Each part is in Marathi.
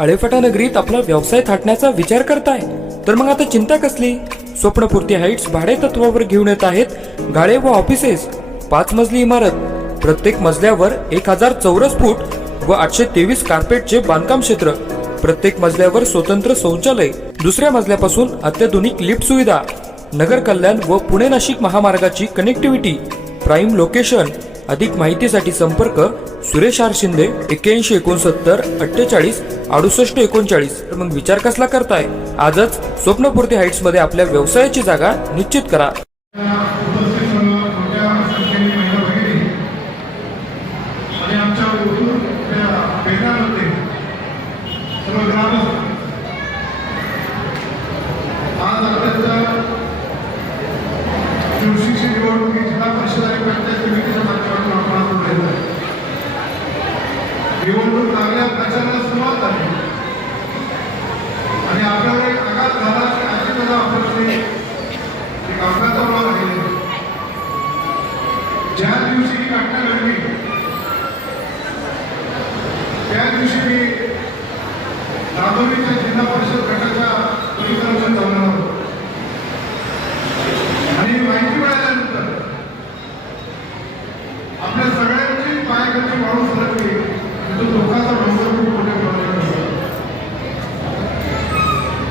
आळेफाटा नगरीत आपला व्यवसाय थाटण्याचा विचार करताय तर मग आता चिंता कसली? स्वप्नपूर्ती हाईट्स भाडे तत्वावर घेऊन येत आहेत गाळे व ऑफिसेस. 5 मजली इमारत, प्रत्येक मजल्यावर 1000 चौरस फूट व 823 कार्पेटचे बांधकाम क्षेत्र, प्रत्येक मजल्यावर स्वतंत्र शौचालय, दुसऱ्या मजल्यापासून अत्याधुनिक लिफ्ट सुविधा, नगर कल्याण व पुणे नाशिक महामार्गाची कनेक्टिव्हिटी, प्राईम लोकेशन. अधिक माहितीसाठी संपर्क सुरेश आर शिंदे 8169 48 68 39. तर मग विचार कसला करताय? आजच स्वप्नपूर्ती हाईट्स मध्ये आपल्या व्यवसायाची जागा निश्चित करा. निवडणूक लागल्या प्रचाराला सुरुवात झाली आणि आपल्यावर एक आघात झाला की अजितदादा आपल्याकडे एक अपघातामुळे राहिले. ज्या दिवशी ही घटना घडली त्या दिवशी मी राबवणीच्या जिल्हा परिषद गटाच्या परिसरात जाणार होतो आणि माहिती मिळाल्यानंतर आपल्या सगळ्यांची पायाखालची वाळू सरकली. तो दुःखाचा डोंगर खूप मोठ्या प्रमाणात होता.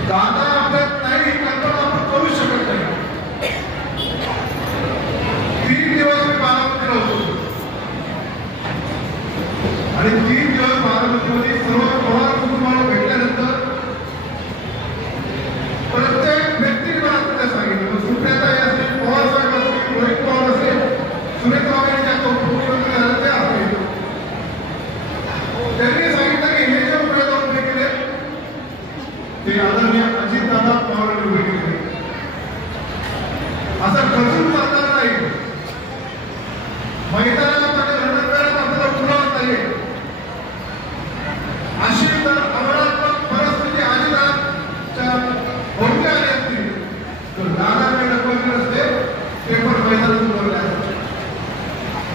दादा आपल्यात नाही कल्पना आपण करू शकत नाही. 3 दिवस मी बारामतीला होतो आणि 3 दिवस बारामतीमध्ये सर्व पवार कुटुंबाला भेटल्यानंतर प्रत्येक व्यक्तीने मला आपल्याला सांगितलं, सुप्रियाताई असतील, पवार साहेब असतील, रोहित पवार असेल, सुरेश ज्या मुख्यमंत्री झाले ते असतील, त्यांनी सांगितलं की हे जे उमेदवार उभे केले ते आदरणीय अजितदादा पवारांनी उभे केले. असं खचून चालणार नाही. मैदानाला माझ्या रणवेळात आपल्याला उतरवत नाही. अशी जर अमरात्मक परिस्थिती अजितदादाच्या भोवती आली असती तर दादाकडे ढकलले असते, ते पण मैदानात उतरले असते.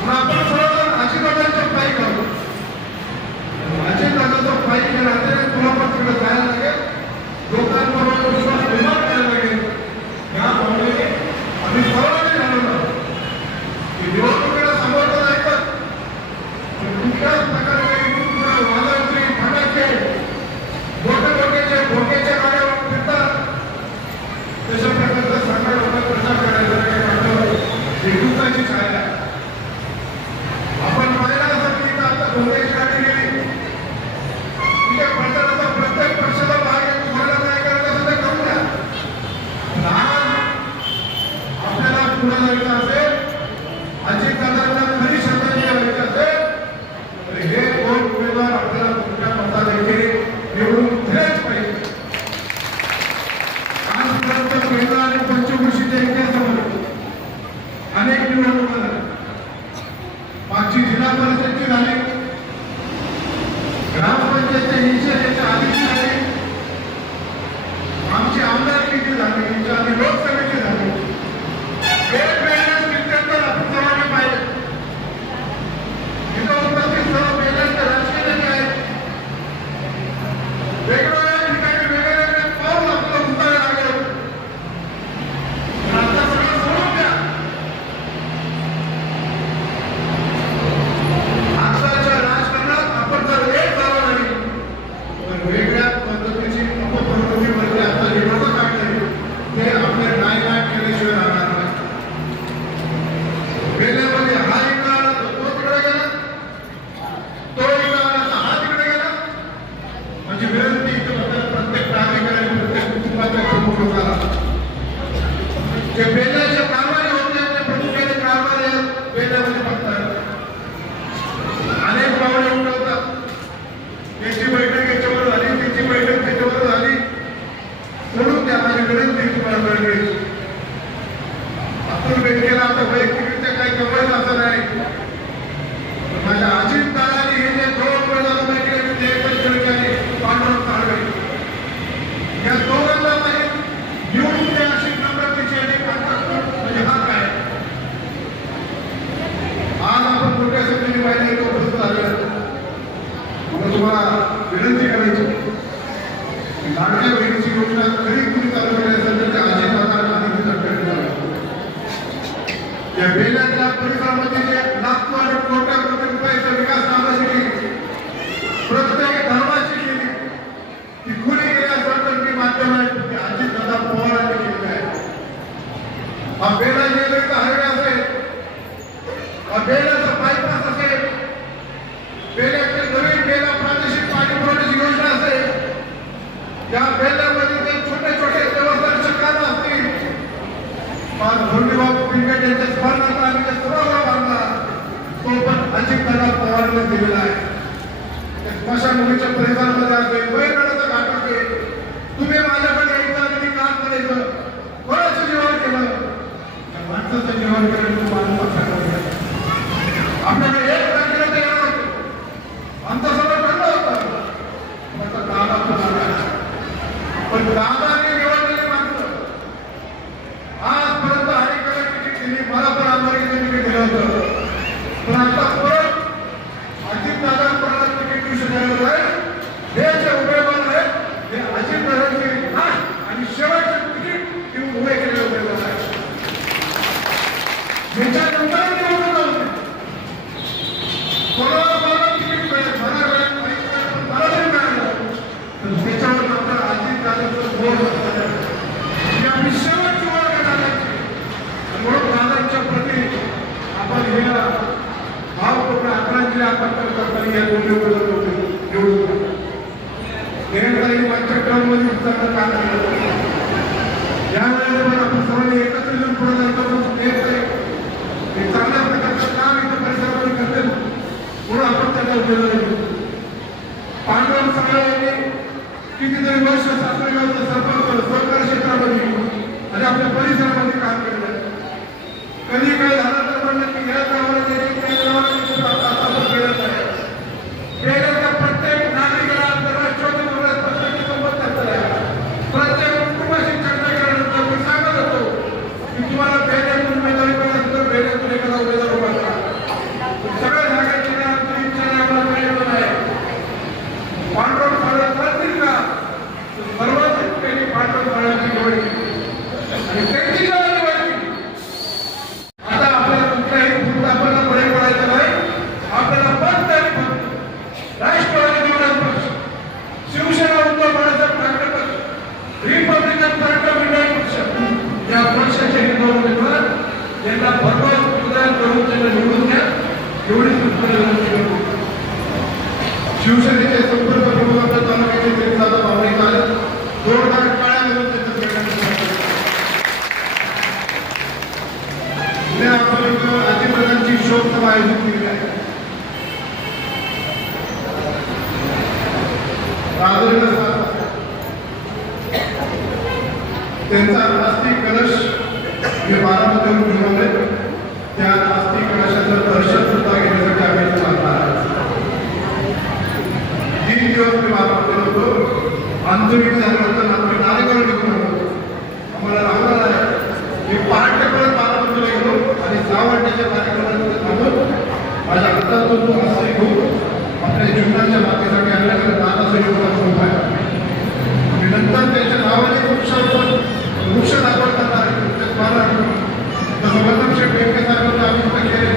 पण आपण सर्वजण अजितदादांच्या पायी करतो. अजितदादाचा पायी केला तुला पण तिकडे जायला लागेल, लोकांबरोबर विश्वास निर्माण करायला लागेल. या भावनेने आम्ही सर्वांनी ठरवलं की निवडणुकीला समोरचं जायचं कुठल्याच प्रकारे वाजवत्री फटाके भोकेच्या गाड्यावर फिरतात तशा प्रकारचा सगळ्या लोकांना प्रचार करायचा हिंदुत्वाची छाया. आपण पाहिला असं की आता भोकेची गाडी गेली प्रचाराचा प्रत्येक पक्षाला भाग आहे. तुम्हाला काय करायचं असेल ते करू द्या. आपल्याला पुढे जायचं असेल, अजितदादांना खरी श्रद्धांजली व्हायची असेल तर हे 2 उमेदवार आपल्याला तुमच्या मताधिकारी निवडून दिलेच पाहिजे. आजपर्यंत केंद्र आणि पंचवर्षीच्या इतिहासामध्ये अनेक निवडणुका झाल्या. मागची जिल्हा परिषदची झाली, ग्रामपंचायतच्या निषेधाच्या आधीची झाली, आमची आमदारकीची झाली आणि लोकसभेची झाली. वेगवेगळ्या स्थित्यांवर आपण सर्वांनी पाहिजे. इथं उपस्थित सर्व वेगळ्या राजकीय नेते आहेत. वेगवेगळ्या ठिकाणी वेगवेगळे पाऊल आपलं उचलायला लागलं. आता सगळं सोडून द्या. आजकालच्या राजकारणात आपण जर एक झालो नाही तर वेगळ्या पद्धतीची अपप्रवृत्तीमध्ये आता विरोधक काढले ते आपले नायनाट केल्याशिवाय राहणार नाही. वेळेमध्ये हा इकडे आला तर तो तिकडे गेला, तो इकडे आला तर हा तिकडे गेला. म्हणजे विनंती प्रत्येक नागरिकाने प्रत्येक कुटुंबाचा प्रमुख झाला. जे बेल्याचे कारभारी होते ते प्रमुखाने कारभारी बेल्यामध्ये बघतात. अनेक पावले उठवतात. त्याची बैठक याच्यावर झाली, त्याची बैठक त्याच्यावर झाली. म्हणून त्या माझी विनंती तुम्हाला कळली. आपण बैठकीला आता वैयक्तिकरित्या काही कमाईच असं नाही. माझ्या अजितदादांनी हे जे 2 उमेदवार उभे केले ते पंचवीस आणि पांडुरंग साळवे या दोघांना निवडून द्या अशी नम्रतेची आणि लाडक्या बहिणीची योजना खरी कुणी चालू केली असेल तर ते अजितदादांना आधी झटके द्यावे. या बेल्ल्याच्या परिसरामध्ये जे लाखो आणि कोटी रुपयाचा विकास कामासाठी प्रत्येक धर्माची केली ती कुणी केली असेल तर ती माध्यम आहे ते अजितदादा पवारांनी केलेलं आहे. हा बेला गेलेला हायवे असेल, हा बेलाचा बायपास असेल, बेल्याचे नवीन बेला प्रादेशिक पाणी पुरवठ्याची योजना असेल, या बेल्ल्यामध्ये ते छोटे छोटे देवस्थानचे काम असतील, धोंडीबाबू पिंगट यांच्या स्मरणार्थ आम्ही जे सभागृह बांधला तो पण अजितदादा पवारांनी दिलेला आहे. स्मशानभूमीच्या परिसरामध्ये असेल, बैलगाड्याचा घाट असेल, तुम्ही माझ्याकडे यायचं आणि मी काम करायचं, कोणाचं जीवन केलं, माणसाचं जीवन केलं, तो माणूस आपल्याकडे एक तारखेला ते येणार होते, आमचा सगळं ठरलं होतं, त्याचा दादा पण दादाने निवडलेली माणसं आजपर्यंत हरिकाला तिकीट दिली, मला पण आमदारकीचं तिकीट दिलं होतं, पण आता परत अजितदादांपर्यंत तिकीट देऊ शकणार नाही. हे जे उमेदवार आहेत हे अजितदादांचे लास्ट आणि शेवटचे तिकीट देऊन उभे केलेले उमेदवार आहेत. याच्यानंतर निवडून होते कोणाला तिकीट मिळेल, मला मिळेल, मला तरी मिळालं तर त्याच्यावर मात्र अजितदादांचं बोर्ड ही आपली शेवटची ओळख आहे. म्हणून दादांच्या प्रती आपण हे भावपूर्ण आदरांजली आपण करताना या दोन्ही निवडून देवेंद्रजी मागच्या टर्ममध्ये विचारलं काम केलं, यावेळेला पण आपण सर्वांनी एकत्र येऊन पुढे जायचं एक चांगल्या प्रकारचं काम इथं परिसरामध्ये करते म्हणून आपण त्याला उपयोग घेऊ. पांडुरंग सगळे यांनी कितीतरी वर्ष सासरेगावचं सरपंच सहकारी क्षेत्रामध्ये आणि आपल्या परिसरामध्ये काम केलेलं आहे. कधी काय झालं तर म्हणलं की या गावाला केलं आहे, केल्याच्या प्रत्येक नागरिकाला आंतरराष्ट्रीय प्रत्येक संबंध आहे. प्रत्येक कुटुंबाशी चर्चा केल्यानंतर मी सांगत होतो की तुम्हाला बेड्यातून उमेदवारी करायचं तर बेड्यातून एखादा उमेदवार उभा करा. सगळ्या जागांची आमची इच्छा नाही, आम्हाला मिळालं नाही. पांडुरंग साळे करतील का, सर्वाधिक त्यांनी पांडुरंग साळ्यांची निवड केली आणि त्यांची निवड केली. आता आपल्याला कुठल्याही भूतापला बळी पडायचं नाही. आपल्याला फक्त आणि फक्त राष्ट्रवादी काँग्रेस पक्ष, शिवसेना उद्धव बाळासाहेब ठाकरे पक्ष, रिपब्लिकन पार्टी इंडियन पक्ष या पक्षाचे हे दोन उमेदवार यांना भरघोस मतदान करून त्यांना निवडून घ्या एवढी सूचना. शिवसेनेचे संपर्क प्रमुख तालुक्याचे श्रीदादा बावळेकर जोरदार टाळ्यांवरून उद्या आपण अजितदादांची शोक सभा आयोजित केली आहे. त्यांचा अस्थि कलश हे बारामतीहून घेऊन आले, त्या अस्थि कलशाचं दर्शन सुद्धा घेण्यासाठी आम्ही चालणार आहे. 3 दिवस मी बारामतीला होतो, आंतरिक झालं होतं, आम्ही नारेगाव घेऊन आलो. आम्हाला लागणार आहे मी पहाटे परत बारामतीला गेलो आणि 6 वाजताच्या कार्यक्रमामध्ये थांबून माझ्या हातातून तो अस्थि घेऊन आपल्या जीवनाच्या मातीसाठी आणल्याकडे दादाचं योगदान खूप आहे. आणि नंतर त्याच्या नावाने वृक्ष दाखवत करणार आहे. तसं वल्लभ शेठ बेंके साहेबांना आम्ही केले